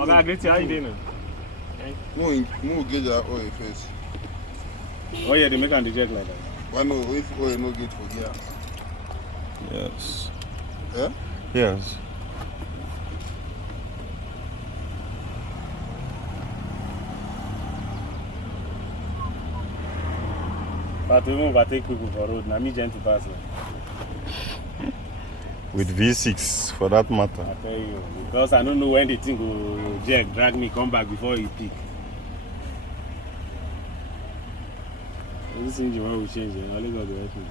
Okay, great. How you doing? Move get that oil first. Oh yeah, they make and reject like that. Why no? If oil no get for gear. Yes. Yeah? Yes. But we won't overtake people for road. Now me gentle pass. With V6 for that matter. I tell you, because I don't know when the thing go jack, drag me, come back before you pick. This engine when we change it, I'll leave out the right thing.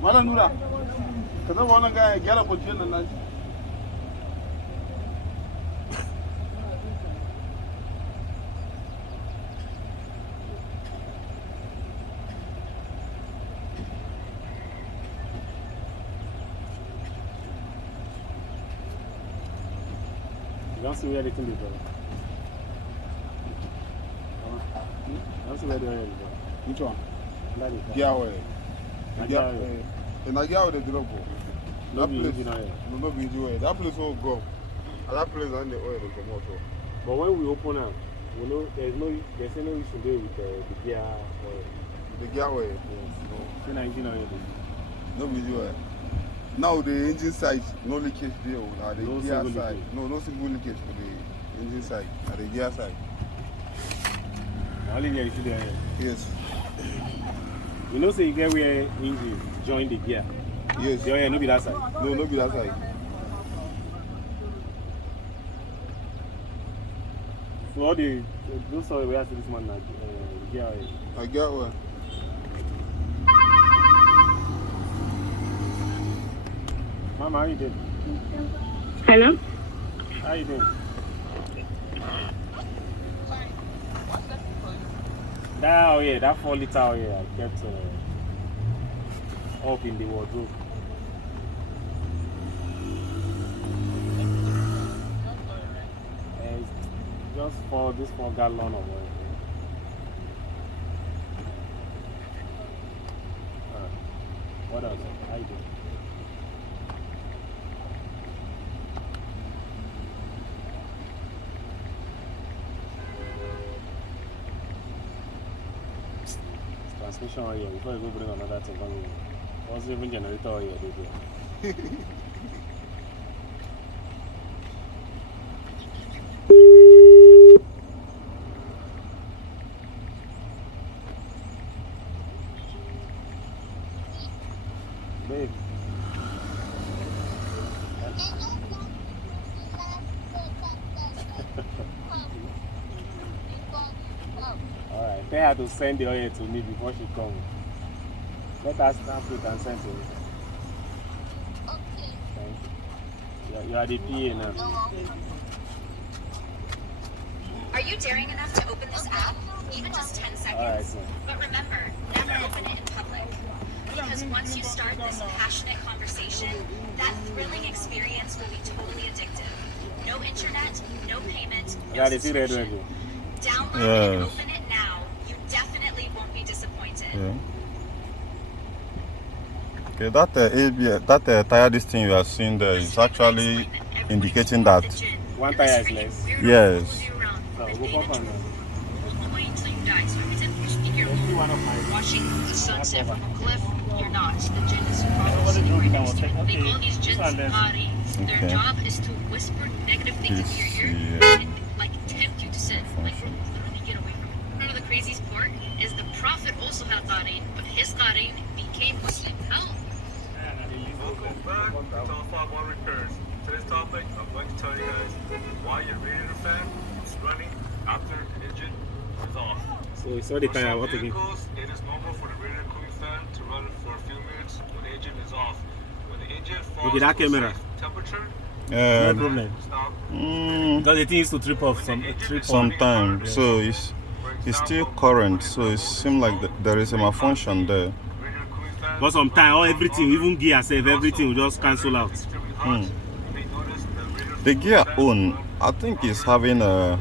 Mala Nura. Kaza wannan ga ya gyara kwanciyar nan nashi. You don't see where the thing is going. You don't see where the oil is going. Which one? That is Gear oil. Gear oil. And I gear oil the drop. No be engine oil. No be engine oil. That place will go. And that place and the oil will come out. But when we open up, we know there's no issue there with the gear oil. The gear oil? Yes. No. Say engine oil. No be engine oil. Now the engine side, no leakage there. The No gear single side. leakage. No single leakage for the engine side. At the gear side. Only there you see the oil. Yes. You know, say you get where engine join the gear. Yes. The oil no be that side. No, no be that side. So all the those oil where I see this man gear oil. I gear oil. Mama, how you doing? Hello? How you doing? That oil, that 4-liter oil I kept up in the wardrobe. And just for this 4 gallon of oil. What else? How you doing? Transmission oil before you go bring another thing. What's even generator oil they do? Babe. Alright, tell her to send the oil to me before she comes. Let her snap it and send to me. Okay. Thank you. You are the PA now. Are you daring enough to open this app? Even just 10 seconds. Alright, so. But remember, never open it in public. Because once you start this passionate conversation, that thrilling experience will be totally addictive. No internet, no payment, no Yeah, they see red subscription. radio. Download it and open it now. You definitely won't be disappointed. Yeah. Okay, that tire this thing you are seeing there is actually indicating that. One tire is less. Yes. So we'll go pop on that. Wait till you die. one of my. Watching the sunset from a cliff, you're not. The gin is probably sitting right next to you. They call these gins body. Their Okay. job is to whisper negative things into your ear Yes, and like tempt you to sin. Like literally get away from it. One of the craziest part is the Prophet also had Qarin, but his Qarin became Muslim. How? Welcome back to Top 1 Repairs. Today's topic, I'm going to tell you guys why your radiator fan is running after the engine is off. So you saw the For tire. some What again? vehicles, it is normal for the radiator cooling fan to run for a few minutes when the engine is off. When the engine falls Okay, that to a camera. safe temperature, No uh, problem. stop. Because the thing is to trip off some trip off. sometimes. So it's still current. So it seems like there is a malfunction there. Radiator cooling fan But sometimes all everything, even gear self, everything will just cancel out. extremely hot. You may notice the radiator The gear cooling fan on, I think, is having a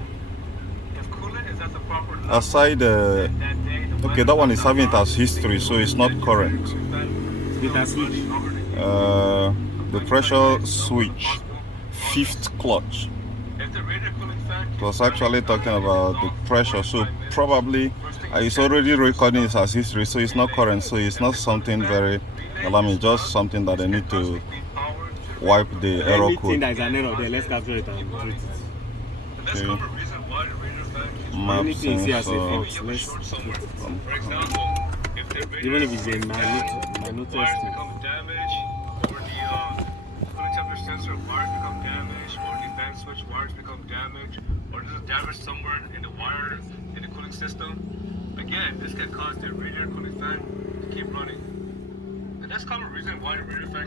if coolant is at the proper level, aside. that day, the Okay, that one is having it as history, so it's not current. It has switched. The pressure switch, fifth clutch. It was actually talking about the pressure, so probably it's already recording it as history, so it's not current, so it's not something very alarming, just something that they need to wipe the error Anything code. that is an error there, let's capture it and treat it. Okay. Map Anything see as a sensor. fault, let's treat it. Even if it's a minute thing. become damaged, or the cooling temperature sensor wires become damaged, or the fan switch wires become damaged, or there's a damage somewhere in the wire in the cooling system. Again, this can cause the radiator cooling fan to keep running. And that's common reason why the radiator fan